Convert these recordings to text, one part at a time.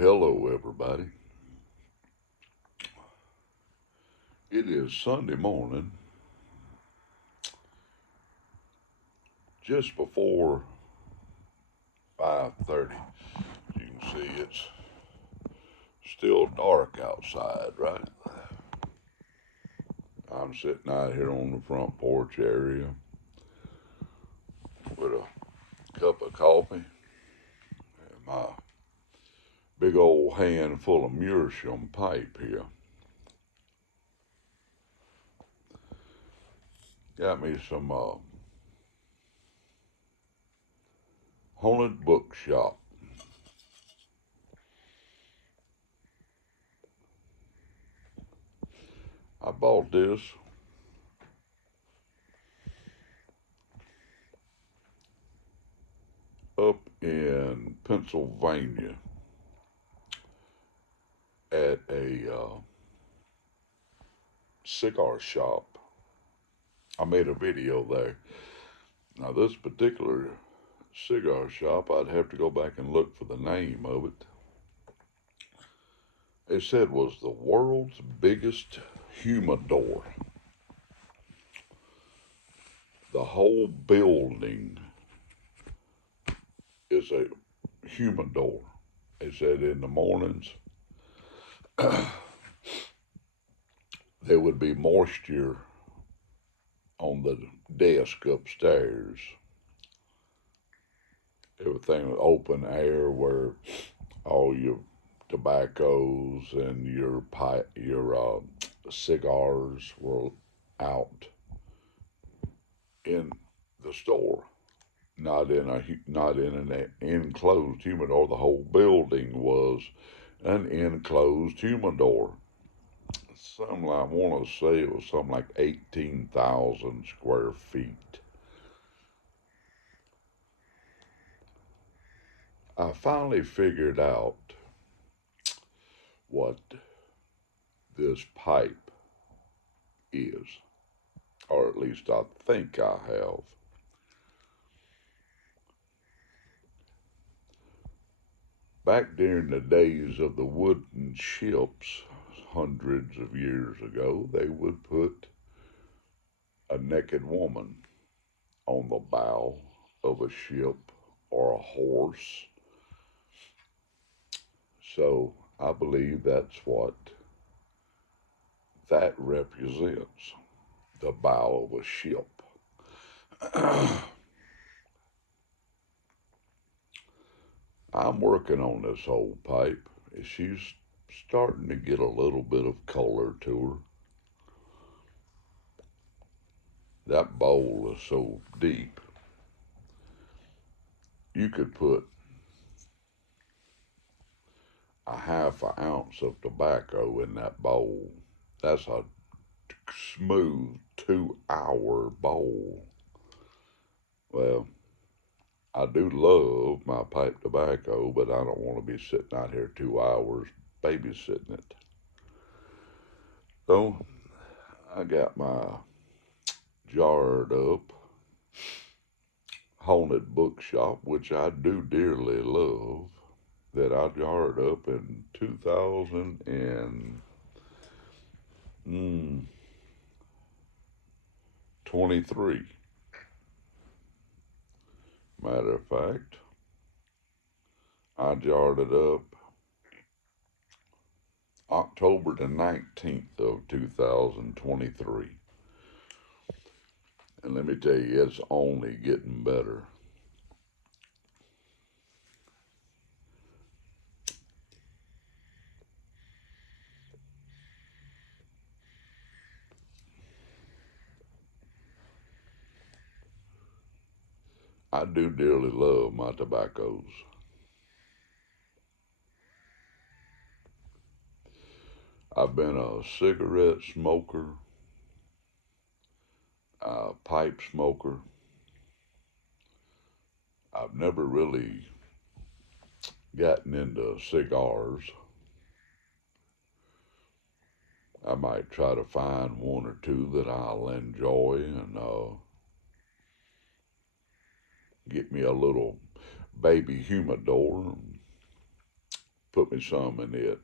Hello, everybody. It is Sunday morning, just before 5:30. You can see it's still dark outside, right? I'm sitting out here on the front porch area with a cup of coffee and my big old hand full of meerschaum pipe here. Got me some haunted bookshop. I bought this up in Pennsylvania at a cigar shop. I made a video there. Now, this particular cigar shop, I'd have to go back and look for the name of it. It said was the world's biggest humidor. The whole building is a humidor. It said in the mornings there would be moisture on the desk upstairs. Everything was open air where all your tobaccos and your cigars were out in the store, not in an enclosed humidor. The whole building was an enclosed humidor. I want to say it was something like 18,000 square feet. I finally figured out what this pipe is, or at least I think I have. Back during the days of the wooden ships, hundreds of years ago, they would put a naked woman on the bow of a ship or a horse. So I believe that's what that represents, the bow of a ship. I'm working on this old pipe. She's starting to get a little bit of color to her. That bowl is so deep, you could put a half an ounce of tobacco in that bowl. That's a smooth 2 hour bowl. Well, I do love my pipe tobacco, but I don't want to be sitting out here 2 hours babysitting it. So I got my jarred up haunted bookshop, which I do dearly love, that I jarred up in 2023. Matter of fact, I jarred it up October the 19th of 2023. And let me tell you, it's only getting better. I do dearly love my tobaccos. I've been a cigarette smoker, a pipe smoker. I've never really gotten into cigars. I might try to find one or two that I'll enjoy and get me a little baby humidor. put me some in it.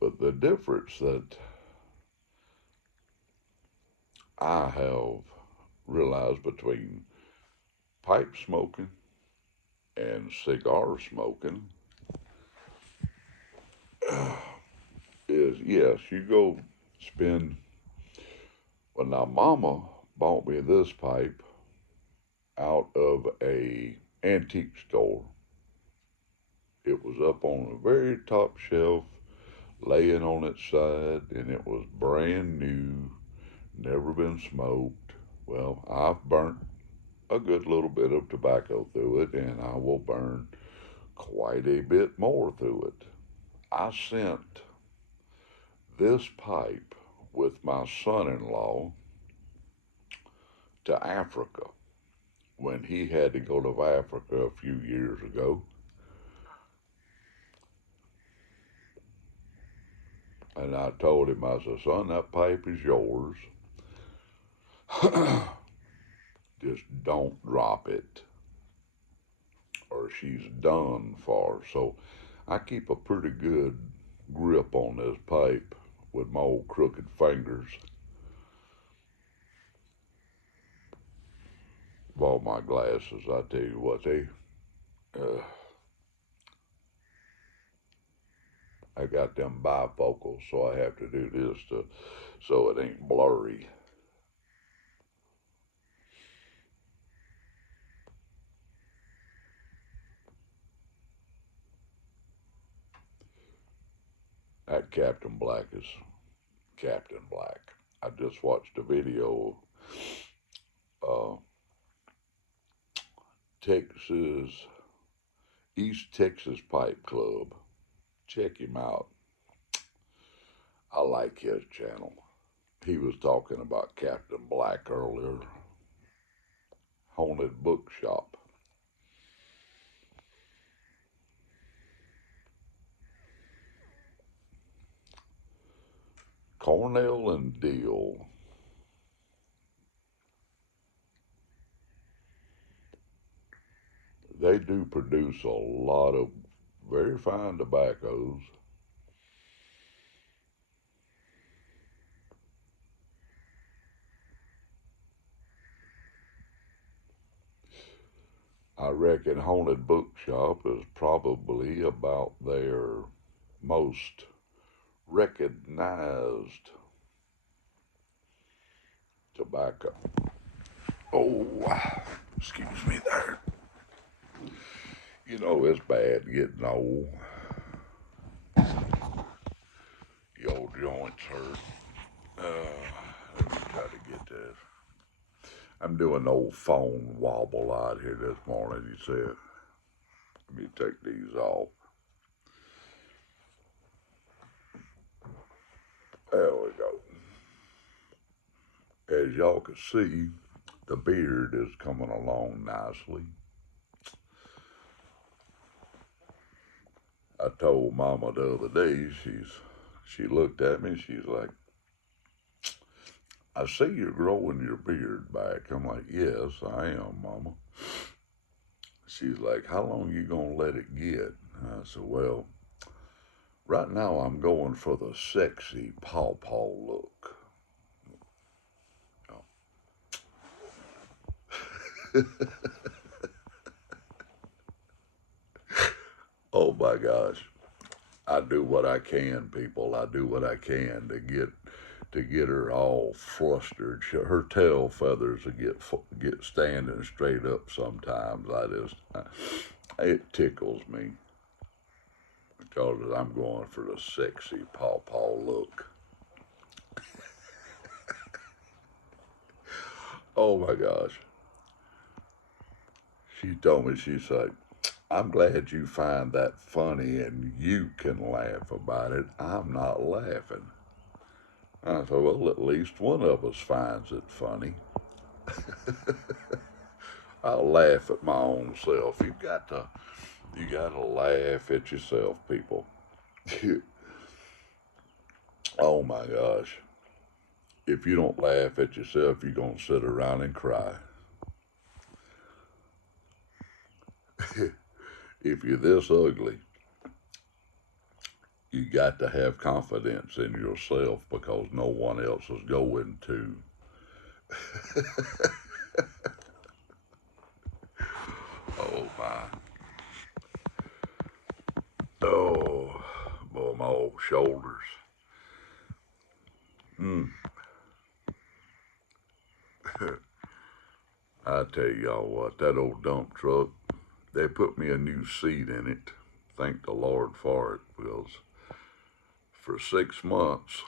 But the difference that I have realized between pipe smoking and cigar smoking is, yes, you go spend. Well, now, Mama bought me this pipe out of a antique store. It was up on the very top shelf, laying on its side, and it was brand new, never been smoked. Well, I've burnt a good little bit of tobacco through it, and I will burn quite a bit more through it. I sent this pipe with my son-in-law to Africa when he had to go to Africa a few years ago. And I told him, I said, son, that pipe is yours. Just don't drop it or she's done for. So I keep a pretty good grip on this pipe with my old crooked fingers. Of all my glasses, I tell you what, uh, I got them bifocals, so I have to do this so it ain't blurry. That Captain Black is Captain Black. I just watched a video, uh, Texas, East Texas Pipe Club. Check him out. I like his channel. He was talking about Captain Black earlier. Haunted Bookshop. Cornell and Deal. They do produce a lot of very fine tobaccos. I reckon Haunted Bookshop is probably about their most recognized tobacco. Oh, excuse me there. You know, it's bad getting old. The old joints hurt. Let me try to get this. I'm doing the old phone wobble out here this morning, you see. Let me take these off. There we go. As y'all can see, the beard is coming along nicely. I told Mama the other day, she looked at me, she's like, I see you're growing your beard back. I'm like, yes, I am, Mama. She's like, how long you gonna let it get? I said, well, right now I'm going for the sexy pawpaw look. Oh my gosh. I do what I can, people. I do what I can to get her all flustered. Her tail feathers will get standing straight up sometimes. It tickles me because I'm going for the sexy pawpaw look. Oh my gosh. She told me, she's like, I'm glad you find that funny and you can laugh about it. I'm not laughing. I said, well, at least one of us finds it funny. I'll laugh at my own self. You gotta laugh at yourself, people. Oh my gosh. If you don't laugh at yourself, you're gonna sit around and cry. If you're this ugly, you got to have confidence in yourself because no one else is going to. Oh my. Oh, boy, my old shoulders. Mm. I tell y'all what, that old dump truck, they put me a new seat in it. Thank the Lord for it, because for 6 months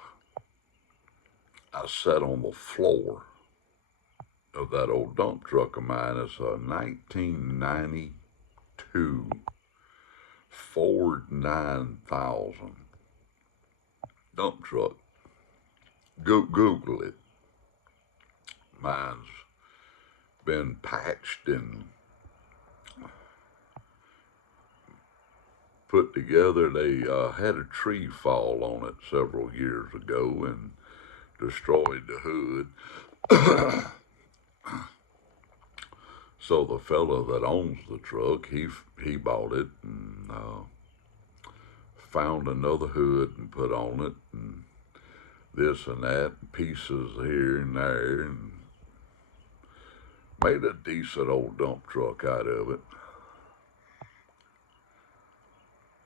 I sat on the floor of that old dump truck of mine. It's a 1992 Ford 9000 dump truck. Google it. Mine's been patched and put together. They had a tree fall on it several years ago and destroyed the hood. So the fellow that owns the truck, he bought it and found another hood and put on it and this and that, pieces here and there, and made a decent old dump truck out of it.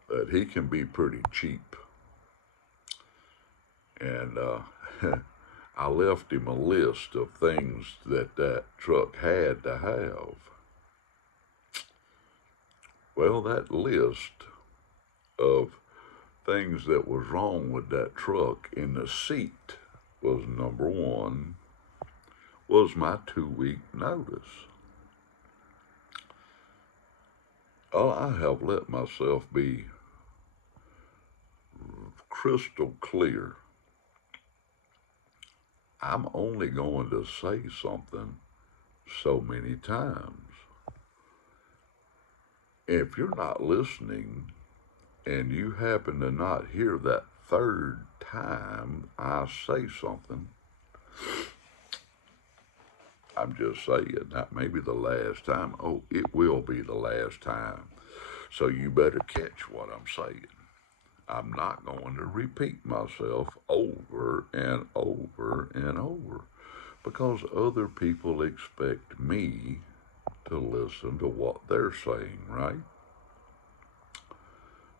But he can be pretty cheap. And I left him a list of things that truck had to have. Well, that list of things that was wrong with that truck in the seat was number one, was my 2 week notice. Oh, I have let myself be crystal clear. I'm only going to say something so many times. If you're not listening and you happen to not hear that third time I say something, I'm just saying that may be the last time. Oh, it will be the last time. So you better catch what I'm saying. I'm not going to repeat myself over and over and over because other people expect me to listen to what they're saying, right?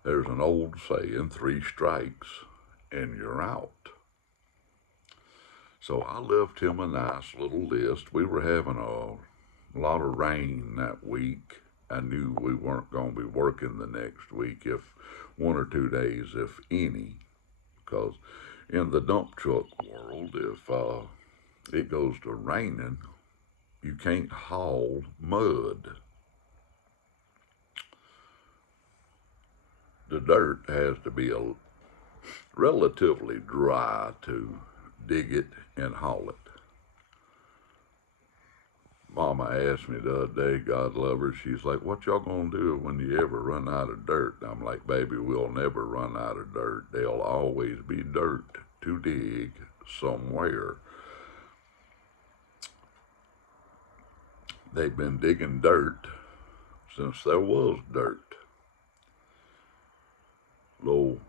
There's an old saying, 3 strikes and you're out. So I left him a nice little list. We were having a lot of rain that week. I knew we weren't going to be working the next week, if 1 or 2 days, if any, because in the dump truck world, if it goes to raining, you can't haul mud. The dirt has to be relatively dry to dig it and haul it. Mama asked me the other day, God love her, she's like, what y'all gonna do when you ever run out of dirt? And I'm like, baby, we'll never run out of dirt. There'll always be dirt to dig somewhere. They've been digging dirt since there was dirt. Lo,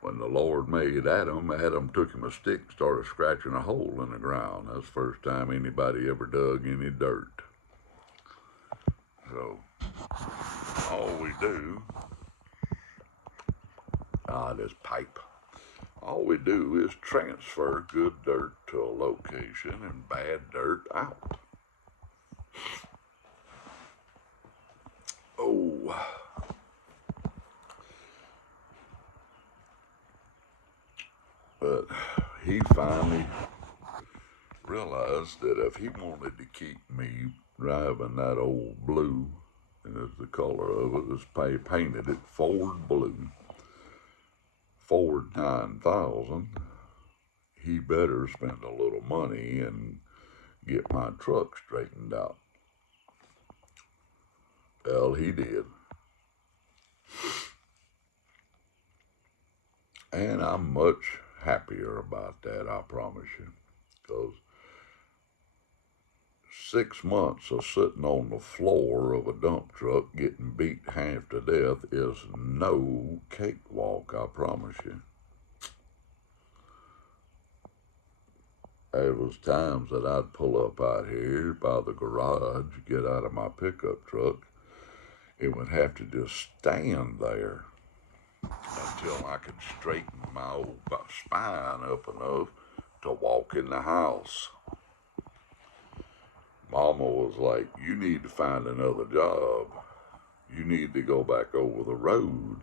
when the Lord made Adam, Adam took him a stick, started scratching a hole in the ground. That's the first time anybody ever dug any dirt. So, all we do, this pipe, all we do is transfer good dirt to a location and bad dirt out. Oh, but he finally realized that if he wanted to keep me driving that old blue, and as the color of it was painted it Ford blue, Ford 9000, he better spend a little money and get my truck straightened out. Well, he did. And I'm much happier about that, I promise you. Because 6 months of sitting on the floor of a dump truck getting beat half to death is no cakewalk, I promise you. There was times that I'd pull up out here by the garage, get out of my pickup truck, and would have to just stand there until I could straighten my old spine up enough to walk in the house. Mama was like, you need to find another job. You need to go back over the road.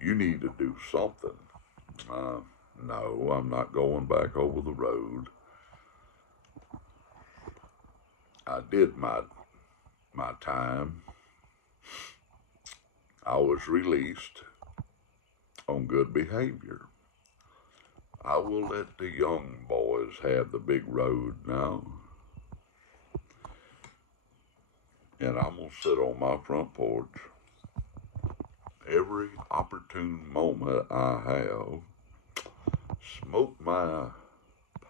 You need to do something. No, I'm not going back over the road. I did my time. I was released on good behavior. I will let the young boys have the big road now. And I'm going to sit on my front porch every opportune moment I have, smoke my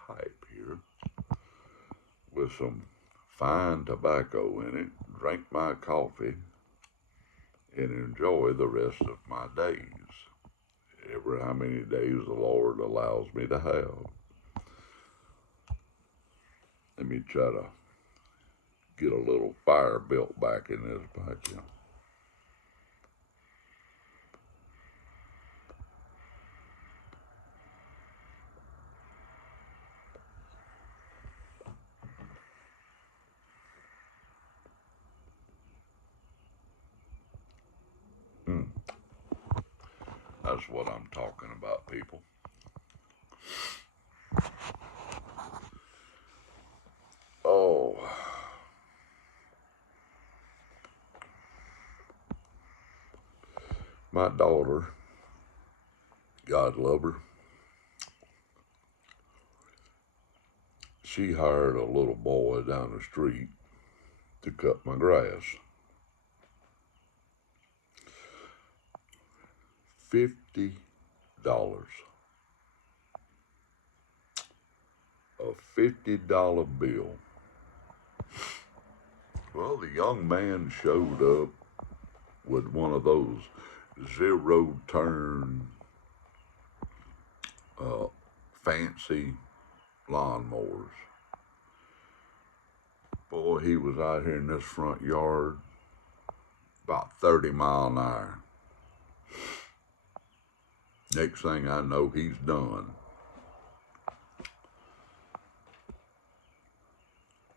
pipe here with some fine tobacco in it, drink my coffee, and enjoy the rest of my days. Ever how many days the Lord allows me to have. Let me try to get a little fire built back in this patio. That's what I'm talking about, people. Oh, my daughter, God love her, she hired a little boy down the street to cut my grass. $50. A $50 bill. Well, the young man showed up with one of those zero-turn fancy lawnmowers. Boy, he was out here in this front yard about 30 miles an hour. Next thing I know, he's done.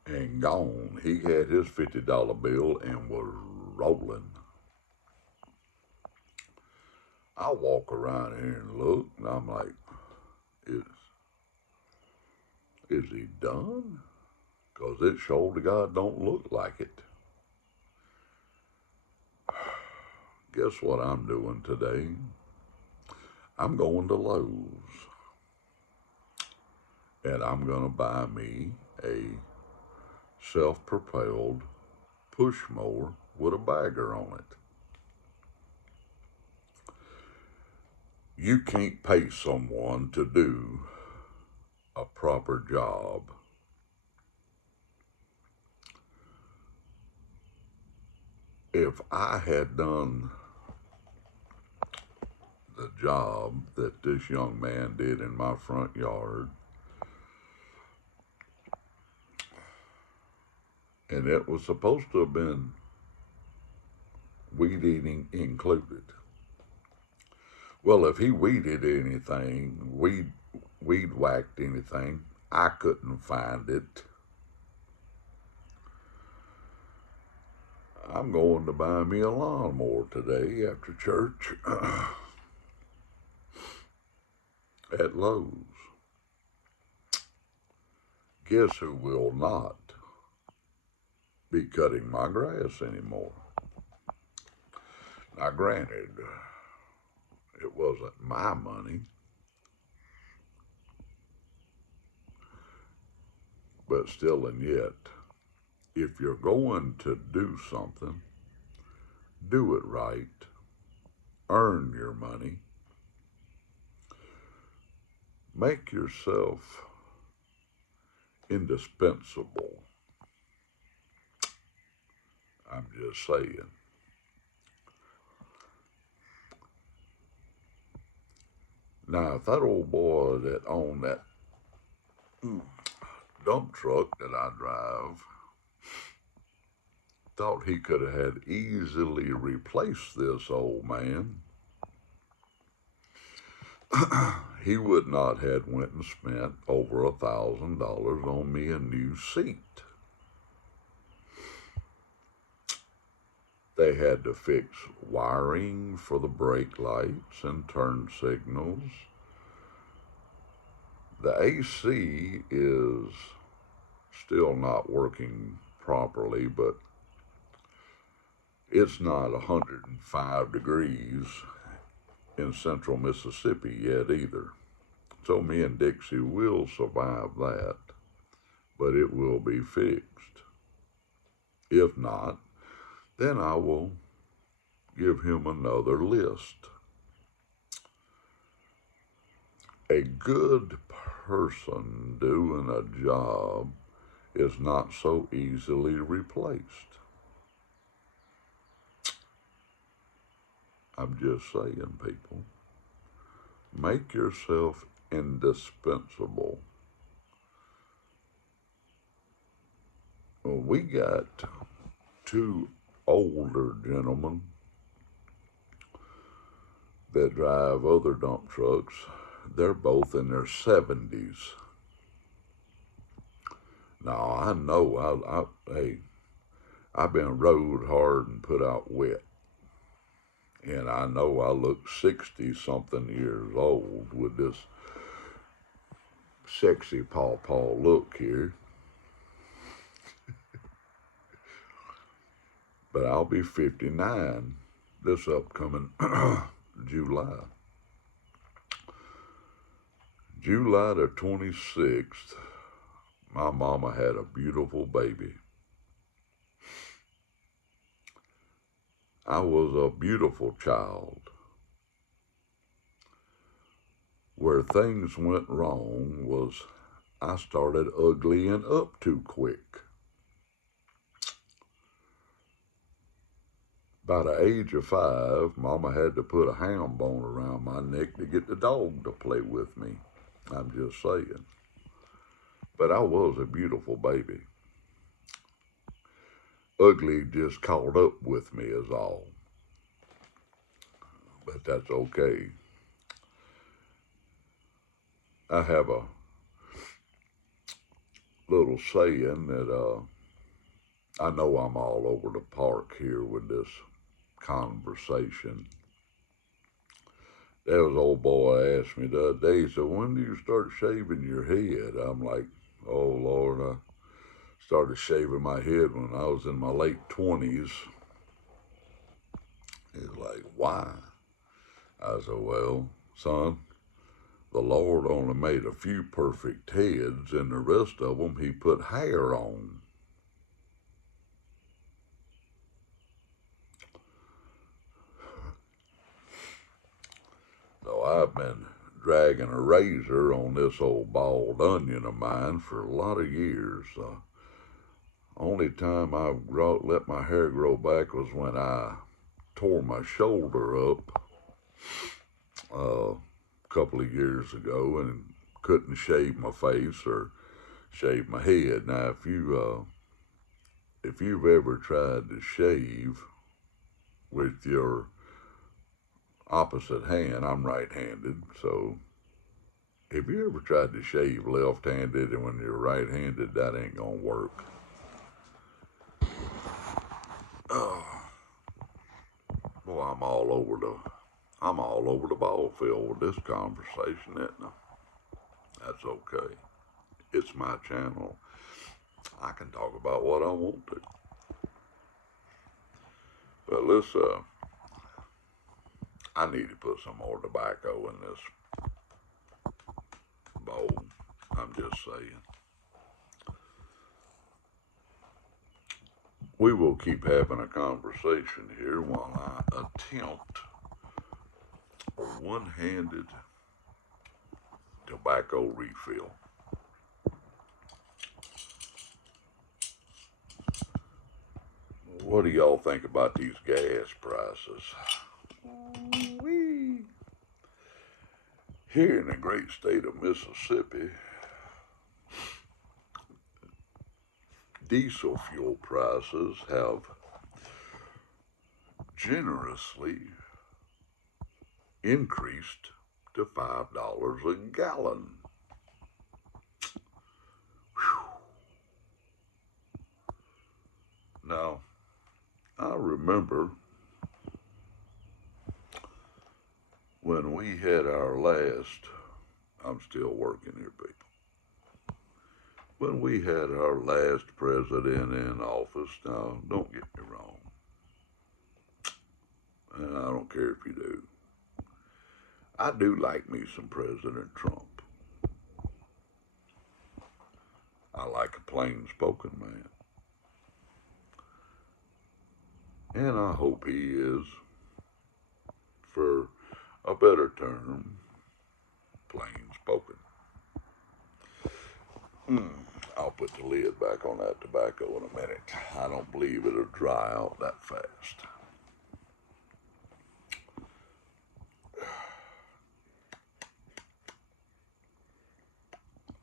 And gone. He had his $50 bill and was rolling. I walk around here and look, and I'm like, is he done? Because it sure to God don't look like it. Guess what I'm doing today? I'm going to Lowe's. And I'm going to buy me a self-propelled push mower with a bagger on it. You can't pay someone to do a proper job. If I had done the job that this young man did in my front yard, and it was supposed to have been weed eating included. Well, if he weeded anything, weed whacked anything, I couldn't find it. I'm going to buy me a lawnmower today after church at Lowe's. Guess who will not be cutting my grass anymore? Now, granted, it wasn't my money, but still and yet, if you're going to do something, do it right, earn your money, make yourself indispensable. I'm just saying. Now, if that old boy that owned that dump truck that I drive thought he could have had easily replaced this old man, he would not have went and spent over $1,000 on me a new seat. They had to fix wiring for the brake lights and turn signals. The AC is still not working properly, but it's not 105 degrees in central Mississippi yet either. So me and Dixie will survive that, but it will be fixed. If not, then I will give him another list. A good person doing a job is not so easily replaced. I'm just saying, people. Make yourself indispensable. We got two older gentlemen that drive other dump trucks. They're both in their 70s. Now, I know, hey, I've been rode hard and put out wet. And I know I look 60-something years old with this sexy pawpaw look here. But I'll be 59 this upcoming July. July the 26th, my mama had a beautiful baby. I was a beautiful child. Where things went wrong was I started uglying up too quick. By the age of 5, Mama had to put a ham bone around my neck to get the dog to play with me. I'm just saying. But I was a beautiful baby. Ugly just caught up with me is all. But that's okay. I have a little saying that I know I'm all over the park here with this conversation. That was old boy asked me the other day, so when do you start shaving your head? I'm like, oh Lord, I started shaving my head when I was in my late 20s. He's like, why? I said, well, son, the Lord only made a few perfect heads, and the rest of them he put hair on. So I've been dragging a razor on this old bald onion of mine for a lot of years. Only time I let my hair grow back was when I tore my shoulder up a couple of years ago and couldn't shave my face or shave my head. Now, if you've ever tried to shave with your opposite hand, I'm right-handed, so if you ever tried to shave left-handed and when you're right-handed, that ain't gonna work. Boy, I'm all over the ball field with this conversation, isn't I? That's okay. It's my channel. I can talk about what I want to. But listen, I need to put some more tobacco in this bowl. I'm just saying. We will keep having a conversation here while I attempt a one-handed tobacco refill. what do y'all think about these gas prices? Wee. Here in the great state of Mississippi, diesel fuel prices have generously increased to $5 a gallon. Whew. Now, I remember when we had our last, I'm still working here, people. When we had our last president in office, now don't get me wrong, and I don't care if you do, I do like me some President Trump. I like a plain spoken man. And I hope he is, for a better term, plain spoken. I'll put the lid back on that tobacco in a minute. I don't believe it'll dry out that fast.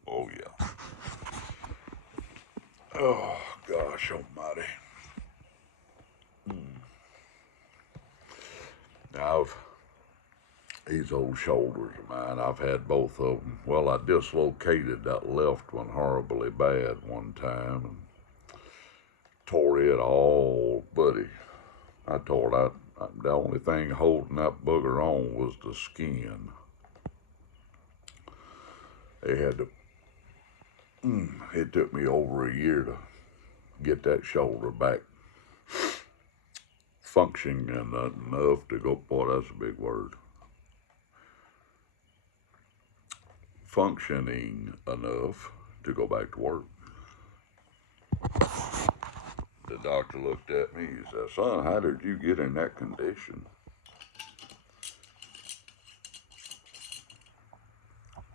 Oh, yeah. Oh, gosh almighty. Now, these old shoulders of mine, I've had both of them. Well, I dislocated that left one horribly bad one time and tore it all, buddy. I tore that. The only thing holding that booger on was the skin. They had to, it took me over a year to get that shoulder back functioning enough to go, boy, that's a big word. Functioning enough to go back to work. The doctor looked at me, he said, son, how did you get in that condition?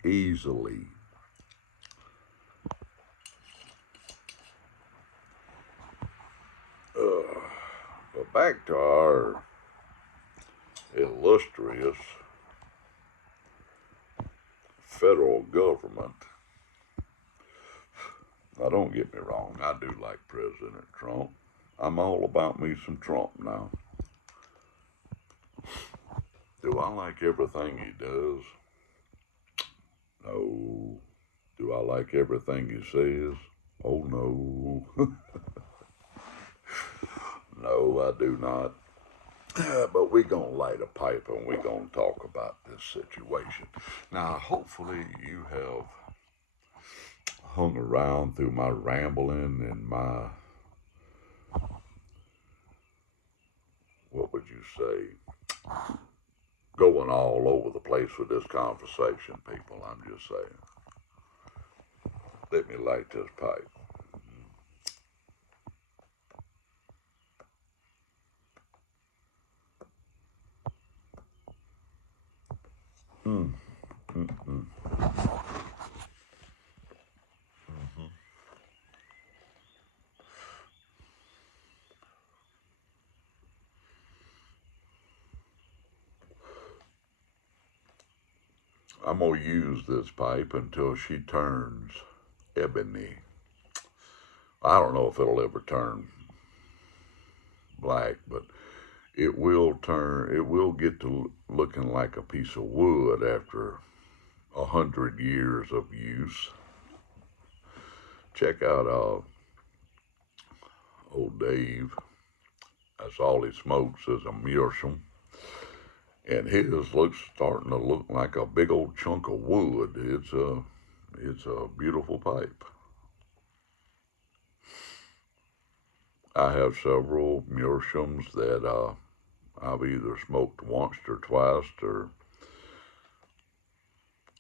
Easily. But back to our illustrious federal government. Now, don't get me wrong, I do like President Trump. I'm all about me some Trump now. Do I like everything he does? No. Do I like everything he says? Oh, no. No, I do not. But we're going to light a pipe and we're going to talk about this situation. Now, hopefully you have hung around through my rambling and my, what would you say, going all over the place with this conversation, people. I'm just saying. Let me light this pipe. Mm. Mm-mm. Mm-hmm. I'm going to use this pipe until she turns ebony. I don't know if it'll ever turn black, but it will get to looking like a piece of wood after 100 years of use. Check out old Dave. That's all he smokes is a meerschaum. And his looks starting to look like a big old chunk of wood. It's a beautiful pipe. I have several meerschaums that I've either smoked once or twice, or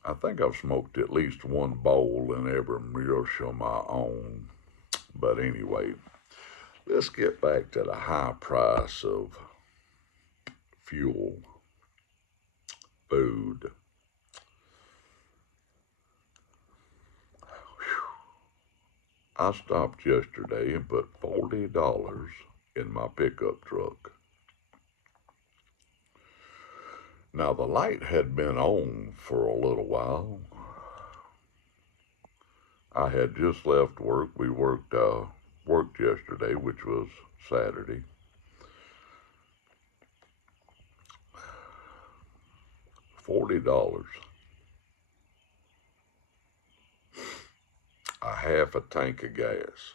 I think I've smoked at least one bowl in every meerschaum I own. But anyway, let's get back to the high price of fuel, food. I stopped yesterday and put $40 in my pickup truck. Now, the light had been on for a little while. I had just left work. We worked yesterday, which was Saturday. $40. A half a tank of gas.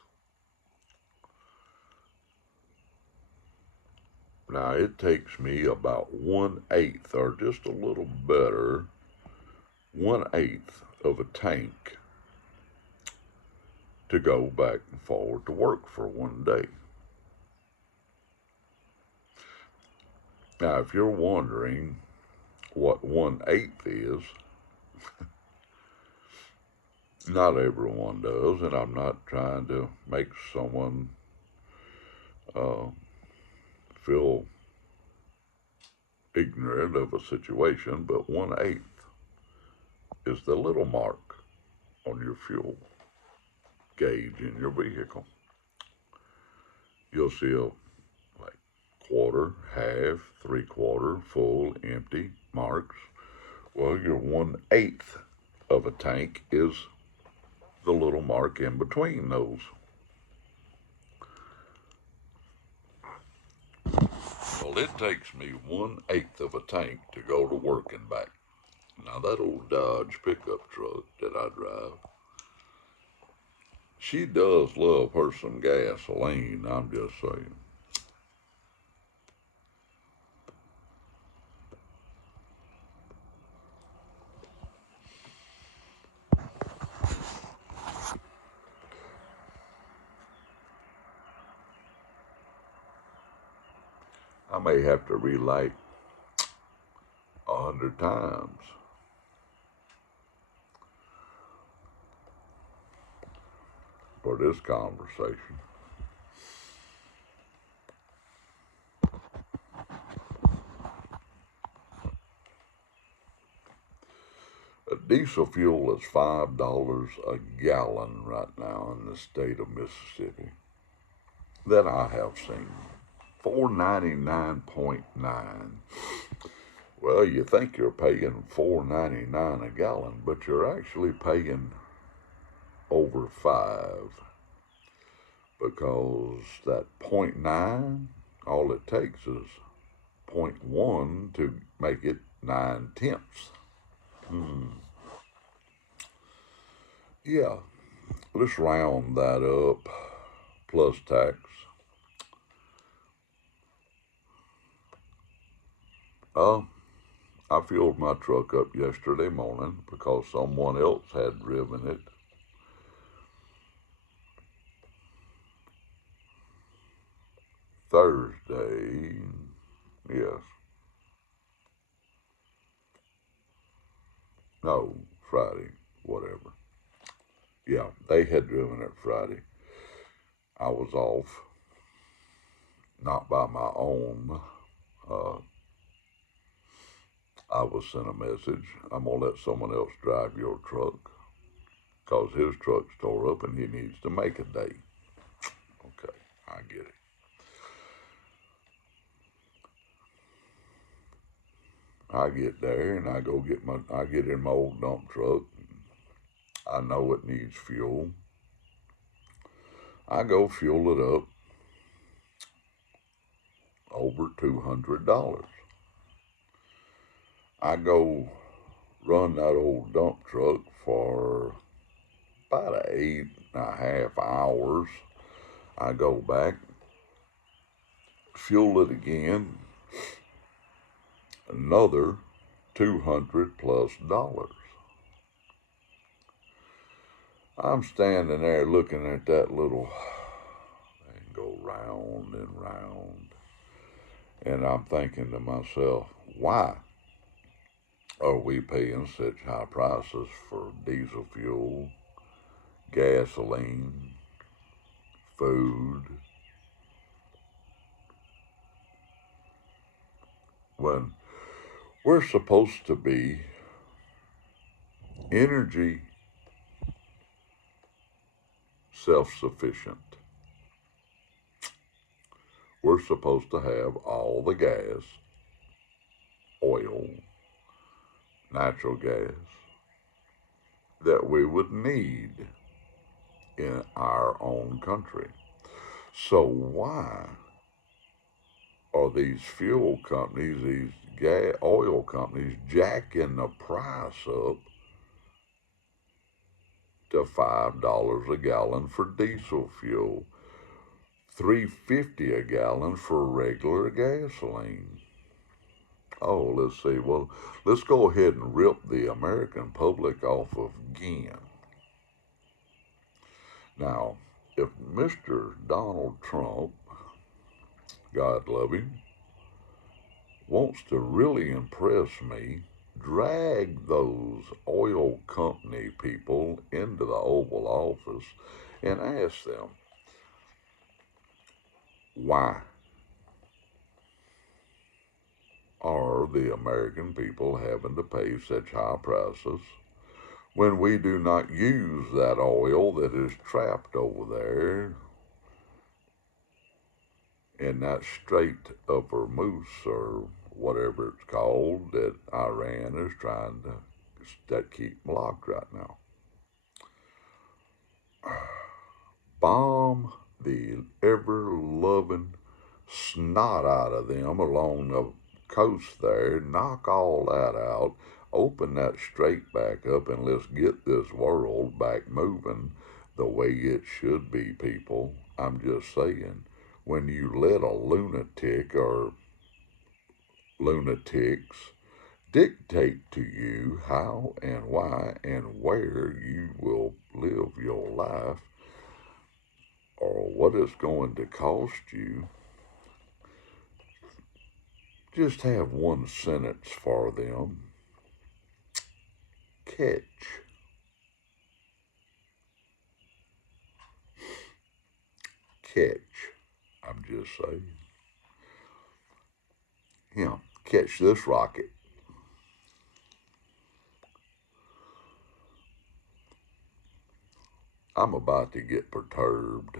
Now, it takes me about 1/8, or just a little better, 1/8 of a tank to go back and forward to work for one day. Now, if you're wondering what 1/8 is, not everyone does, and I'm not trying to make someone feel ignorant of a situation, but 1/8 is the little mark on your fuel gauge in your vehicle. You'll see like quarter, half, 3/4, full, empty marks. Well, your 1/8 of a tank is the little mark in between those. Well, it takes me 1/8 of a tank to go to work and back. Now, that old Dodge pickup truck that I drive, she does love her some gasoline, I'm just saying. I may have to relight 100 times for this conversation. Diesel fuel is $5 a gallon right now in the state of Mississippi that I have seen. $4.99.9. Well, you think you're paying $4.99 a gallon, but you're actually paying over $5, because that 0.9, all it takes is 0.1 to make it 9/10. Yeah, let's round that up, plus tax. I filled my truck up yesterday morning because someone else had driven it. Thursday, yes. No, Friday, whatever. Yeah, they had driven it Friday. I was off, not by my own. I was sent a message. I'm going to let someone else drive your truck because his truck's tore up and he needs to make a day. Okay, I get it. I get there and I get in my old dump truck. I know it needs fuel. I go fuel it up, over $200. I go run that old dump truck for about 8.5 hours. I go back, fuel it again, another $200+. I'm standing there looking at that little thing go round and round, and I'm thinking to myself, why are we paying such high prices for diesel fuel, gasoline, food, when we're supposed to be energy self-sufficient? we're supposed to have all the gas, oil, natural gas that we would need in our own country. So why are these fuel companies, these oil companies, jacking the price up to $5 a gallon for diesel fuel, $3.50 a gallon for regular gasoline? Oh, let's see. Well, let's go ahead and rip the American public off again. Now, if Mr. Donald Trump, God love him, wants to really impress me, drag those oil company people into the Oval Office and ask them, why are the American people having to pay such high prices when we do not use that oil that is trapped over there in that Strait of Hormuz, or whatever it's called, that Iran is trying to that keep blocked right now? Bomb the ever-loving snot out of them along the coast there, knock all that out, open that strait back up, and let's get this world back moving the way it should be, people. I'm just saying, when you let a lunatic or lunatics dictate to you how and why and where you will live your life, or what it's going to cost you, just have one sentence for them. Catch. Catch. I'm just saying. Catch this rocket. I'm about to get perturbed.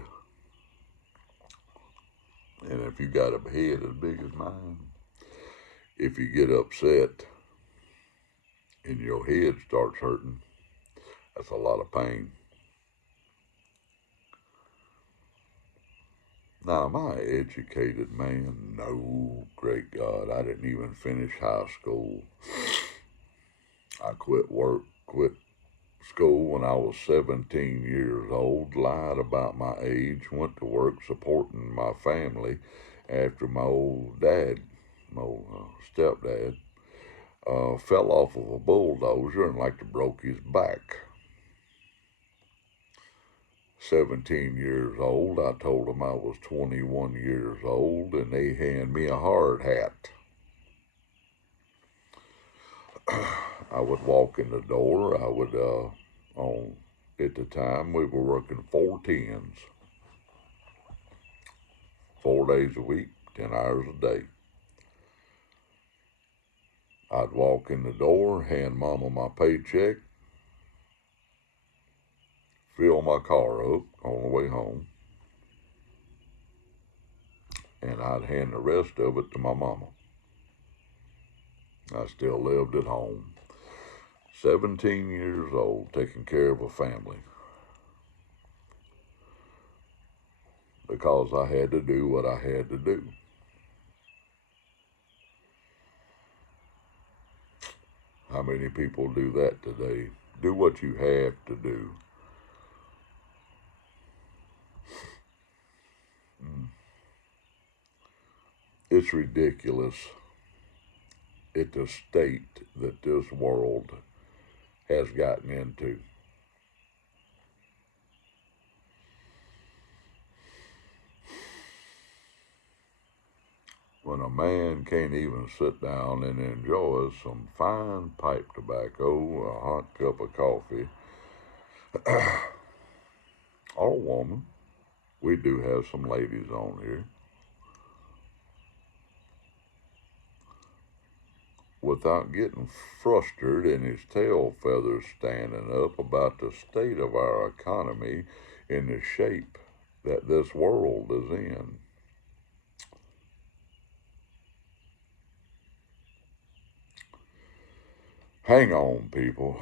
And if you got a head as big as mine, if you get upset and your head starts hurting, that's a lot of pain. Now, am I an educated man? No, great God. I didn't even finish high school. I quit school when I was 17 years old, lied about my age, went to work supporting my family after my old stepdad, fell off of a bulldozer and like to broke his back. 17 years old, I told them I was 21 years old, and they hand me a hard hat. I would walk in the door. I would, at the time, we were working 4 10s, 4 days a week, 10 hours a day. I'd walk in the door, hand Mama my paycheck, fill my car up on the way home, and I'd hand the rest of it to my mama. I still lived at home. 17 years old, taking care of a family. Because I had to do what I had to do. How many people do that today? Do what you have to do. It's ridiculous at the state that this world has gotten into. When a man can't even sit down and enjoy some fine pipe tobacco, a hot cup of coffee, or woman, we do have some ladies on here, without getting frustrated and his tail feathers standing up about the state of our economy and the shape that this world is in. Hang on, people.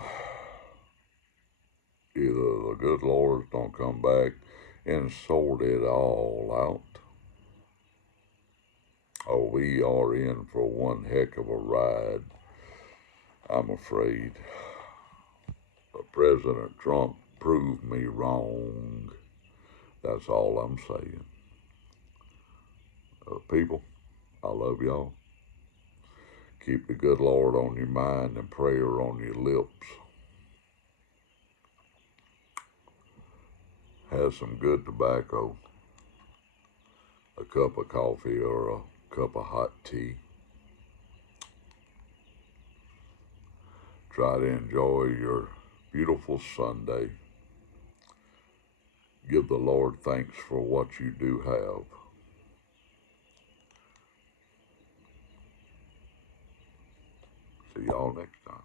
Either the good Lord's don't come back and sort it all out, or we are in for one heck of a ride, I'm afraid. President Trump proved me wrong. That's all I'm saying. People, I love y'all. Keep the good Lord on your mind and prayer on your lips. Have some good tobacco, a cup of coffee or a cup of hot tea. Try to enjoy your beautiful Sunday. Give the Lord thanks for what you do have. See y'all next time.